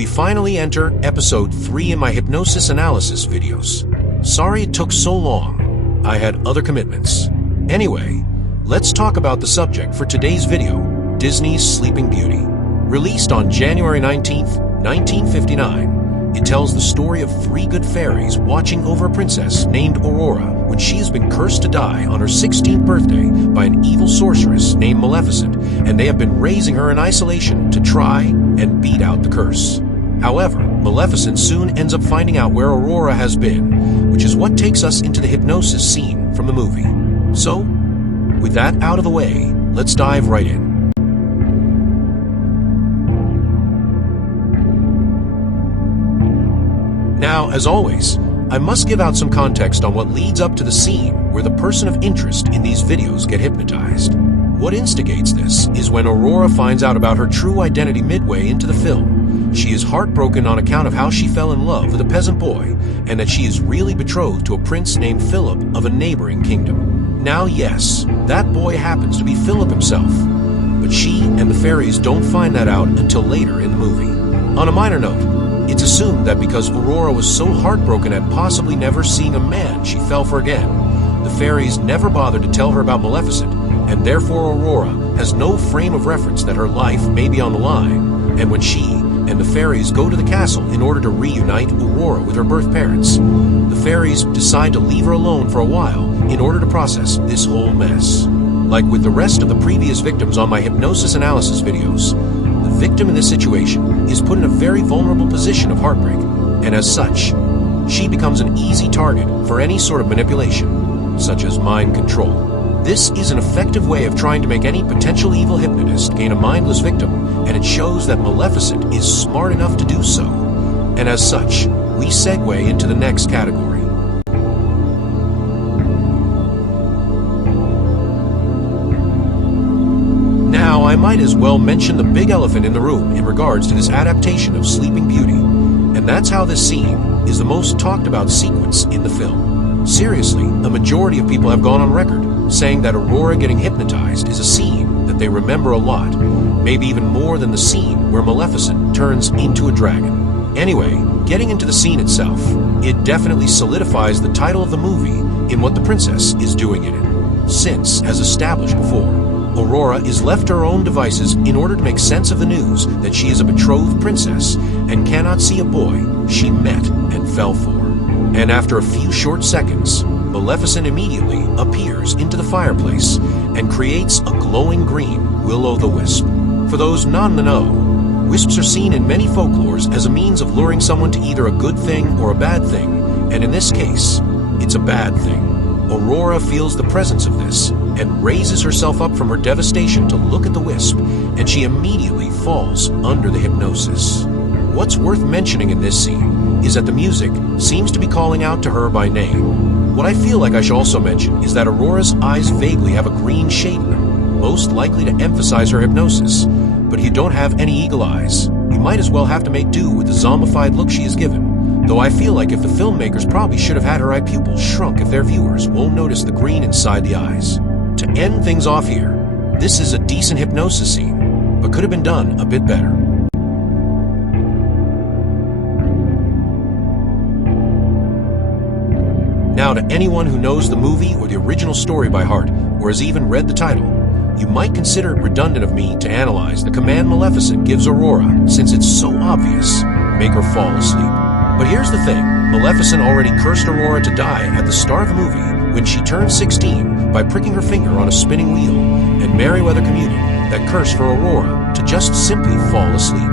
we finally enter episode 3 in my hypnosis analysis videos. Sorry it took so long. I had other commitments. Anyway, let's talk about the subject for today's video, Disney's Sleeping Beauty. Released on January 19th, 1959, it tells the story of 3 good fairies watching over a princess named Aurora when she has been cursed to die on her 16th birthday by an evil sorceress named Maleficent, and they have been raising her in isolation to try and beat out the curse. However, Maleficent soon ends up finding out where Aurora has been, which is what takes us into the hypnosis scene from the movie. So, with that out of the way, let's dive right in. Now, as always, I must give out some context on what leads up to the scene where the person of interest in these videos get hypnotized. What instigates this is when Aurora finds out about her true identity midway into the film. She is heartbroken on account of how she fell in love with a peasant boy and that she is really betrothed to a prince named Philip of a neighboring kingdom. Now yes, that boy happens to be Philip himself, but she and the fairies don't find that out until later in the movie. On a minor note, it's assumed that because Aurora was so heartbroken at possibly never seeing a man she fell for again, the fairies never bothered to tell her about Maleficent, and therefore Aurora has no frame of reference that her life may be on the line. And when she and the fairies go to the castle in order to reunite Aurora with her birth parents, the fairies decide to leave her alone for a while in order to process this whole mess. Like with the rest of the previous victims on my hypnosis analysis videos, the victim in this situation is put in a very vulnerable position of heartbreak, and as such, she becomes an easy target for any sort of manipulation, such as mind control. This is an effective way of trying to make any potential evil hypnotist gain a mindless victim, and it shows that Maleficent is smart enough to do so. And as such, we segue into the next category. Now, I might as well mention the big elephant in the room in regards to this adaptation of Sleeping Beauty, and that's how this scene is the most talked about sequence in the film. Seriously, a majority of people have gone on record saying that Aurora getting hypnotized is a scene that they remember a lot, maybe even more than the scene where Maleficent turns into a dragon. Anyway, getting into the scene itself, it definitely solidifies the title of the movie in what the princess is doing in it, since, as established before, Aurora is left to her own devices in order to make sense of the news that she is a betrothed princess and cannot see a boy she met and fell for. And after a few short seconds, Maleficent immediately appears into the fireplace and creates a glowing green will-o'-the-wisp. For those not in the know, wisps are seen in many folklores as a means of luring someone to either a good thing or a bad thing, and in this case, it's a bad thing. Aurora feels the presence of this and raises herself up from her devastation to look at the wisp, and she immediately falls under the hypnosis. What's worth mentioning in this scene is that the music seems to be calling out to her by name. What I feel like I should also mention is that Aurora's eyes vaguely have a green shade in them, most likely to emphasize her hypnosis. But if you don't have any eagle eyes, you might as well have to make do with the zombified look she is given. Though I feel like if the filmmakers probably should have had her eye pupils shrunk if their viewers won't notice the green inside the eyes. To end things off here, this is a decent hypnosis scene, but could have been done a bit better. Now, to anyone who knows the movie or the original story by heart, or has even read the title, you might consider it redundant of me to analyze the command Maleficent gives Aurora, since it's so obvious, make her fall asleep. But here's the thing, Maleficent already cursed Aurora to die at the start of the movie when she turned 16 by pricking her finger on a spinning wheel, and Merryweather commuted that curse for Aurora to just simply fall asleep.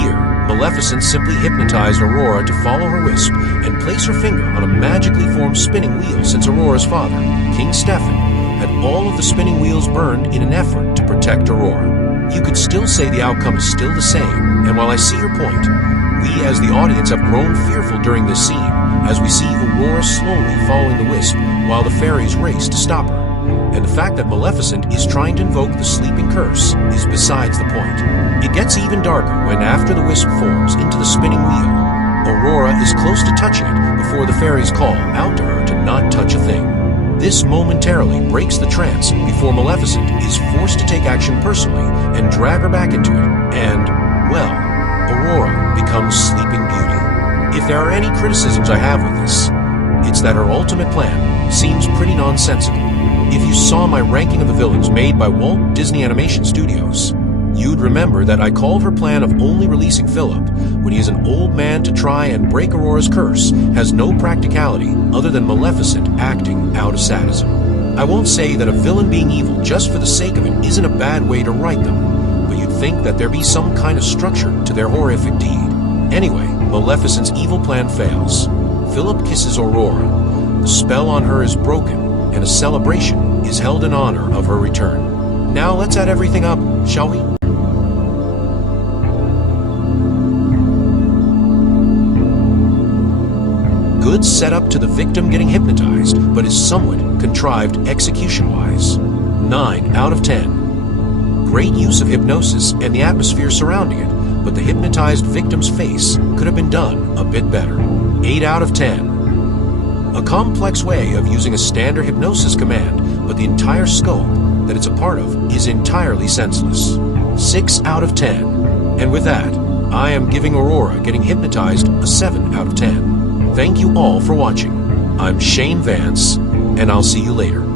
Here, Maleficent simply hypnotized Aurora to follow her wisp and place her finger on a magically formed spinning wheel, since Aurora's father, King Stefan, had all of the spinning wheels burned in an effort to protect Aurora. You could still say the outcome is still the same, and while I see your point, we as the audience have grown fearful during this scene as we see Aurora slowly following the wisp while the fairies race to stop her. And the fact that Maleficent is trying to invoke the sleeping curse is besides the point. It gets even darker when, after the wisp forms into the spinning wheel, Aurora is close to touching it before the fairies call out to her to not touch a thing. This momentarily breaks the trance before Maleficent is forced to take action personally and drag her back into it, and, well, Aurora Aurora becomes Sleeping Beauty. If there are any criticisms I have with this, it's that her ultimate plan seems pretty nonsensical. If you saw my ranking of the villains made by Walt Disney Animation Studios, you'd remember that I called her plan of only releasing Philip when he is an old man to try and break Aurora's curse has no practicality other than Maleficent acting out of sadism. I won't say that a villain being evil just for the sake of it isn't a bad way to write them, but you'd think that there be some kind of structure to their horrific deed. Anyway, Maleficent's evil plan fails. Philip kisses Aurora, the spell on her is broken, and a celebration is held in honor of her return. Now let's add everything up, shall we? Good setup to the victim getting hypnotized, but is somewhat contrived execution-wise. 9 out of 10. Great use of hypnosis and the atmosphere surrounding it, but the hypnotized victim's face could have been done a bit better. 8 out of 10. A complex way of using a standard hypnosis command, but the entire scope that it's a part of is entirely senseless. 6 out of 10. And with that, I am giving Aurora getting hypnotized a 7 out of 10. Thank you all for watching. I'm Shane Vance, and I'll see you later.